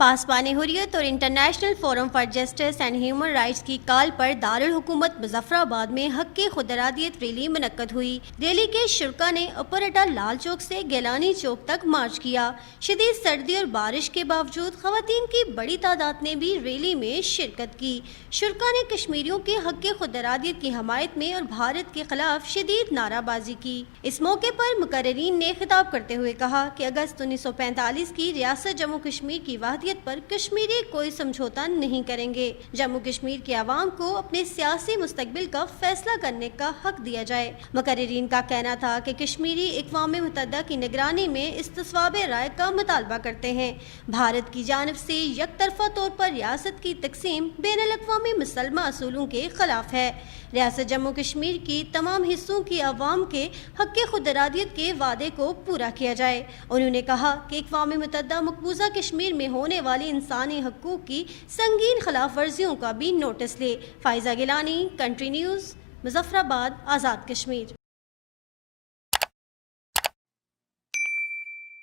پاسبان حریت اور international forum for justice and human rights کی کال پر دارالحکومت مظفر آباد میں حق کی خود ارادیت ریلی منعقد ہوئی۔ ریلی کے شرکاء نے اپر اڈا لال چوک سے گیلانی چوک تک مارچ کیا۔ شدید سردی اور بارش کے باوجود خواتین کی بڑی تعداد نے بھی ریلی میں شرکت کی۔ شرکاء نے کشمیریوں کے حق کی خود ارادیت کی حمایت میں اور بھارت کے خلاف شدید نعرہ بازی کی۔ اس موقع پر مقررین نے خطاب کرتے ہوئے کہا کہ اگست 1945 کی ریاست جموں کشمیر کی وحدت پر کشمیری کوئی سمجھوتا نہیں کریں گے۔ جموں کشمیر کے عوام کو اپنے سیاسی مستقبل کا فیصلہ کرنے کا حق دیا جائے۔ مقررین کا کہنا تھا کہ کشمیری اقوام متحدہ کی نگرانی میں استصواب رائے کا مطالبہ کرتے ہیں۔ بھارت کی جانب سے یک طرفہ طور پر ریاست کی تقسیم بین الاقوامی مسلمہ اصولوں کے خلاف ہے۔ ریاست جموں کشمیر کی تمام حصوں کی عوام کے حق خود ارادیت کے وعدے کو پورا کیا جائے۔ انہوں نے کہا کہ اقوام متحدہ مقبوضہ کشمیر میں ہونے والی انسانی حقوق کی سنگین خلاف ورزیوں کا بھی نوٹس لے۔ فائزہ گیلانی، کنٹری نیوز، مظفر آباد، آزاد کشمیر۔